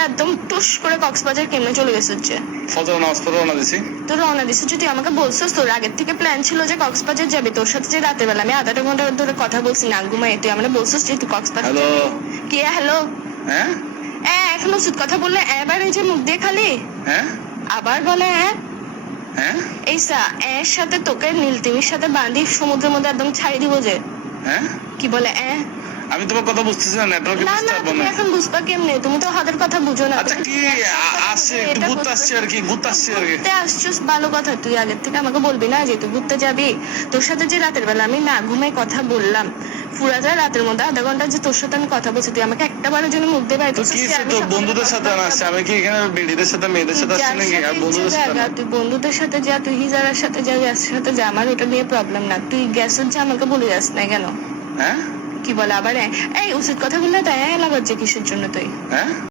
বলে একদম টুস করে কক্সবাজার কেমনে চলে গেছে হচ্ছে। ফজর নামাজ পড়ে রওনা দিছি। তো রওনা দিছিস, তুই আমাকে বলছিস তোর আগের থেকে প্ল্যান ছিল যে কক্সবাজার যাবি, তোর সাথে যে রাতের বেলা আমি আধা ঘন্টা ধরে কথা বলছি না ঘুমাই, তুই আমরা বলছিস যে তুই কক্সবাজার হ্যালো। যাবি। কি হ্যালো? হ্যাঁ এখন ওষুধ কথা বললে এবার এই যে মুখ দিয়ে খালি হ্যাঁ আবার বলে হ্যাঁ এই এর সাথে তোকে নীলতিমির সাথে বাঁধি সমুদ্রের মধ্যে একদম ছাড়ি দিব যে। হ্যাঁ কি বলে আমি তোমার কথা বুঝতেছি না, নেটওয়ার্কে না না ডিস্টার্ব তুমি না। এখন বুঝবা কেমনে, তুমি তো হাতের কথা বুঝো না। আচ্ছা কি আসছে, একটু ঘুরতে আসছি আর কি, ঘুরতে আসছি আর কি। ঘুরতে আসছিস ভালো কথা, তুই আগের থেকে আমাকে বলবি না যে তুই ঘুরতে যাবি। তোর সাথে যে রাতের বেলা আমি না ঘুমাই কথা বললাম, পুরাটা রাতের মধ্যে আধা ঘন্টা যে তোর সাথে আমি কথা বলছি, তুই আমাকে একটা বারের জন্য মুখ দিয়ে বাইরে তো কি তোর বন্ধুদের সাথে আসছে, আমি কি এখানে বেডিদের সাথে মেয়েদের সাথে আসছি নাকি? আর বন্ধুদের সাথে না। তুই বন্ধুদের সাথে যা, তুই হিজারার সাথে যা, যার সাথে যা, আমার ওটা নিয়ে প্রবলেম না। তুই গ্যাসের যে আমাকে বলে যাস না কেন? হ্যাঁ কি বলে আবার এই উচিত কথা বললে তাই লাগাচ্ছে কিসের জন্য তুই? হ্যাঁ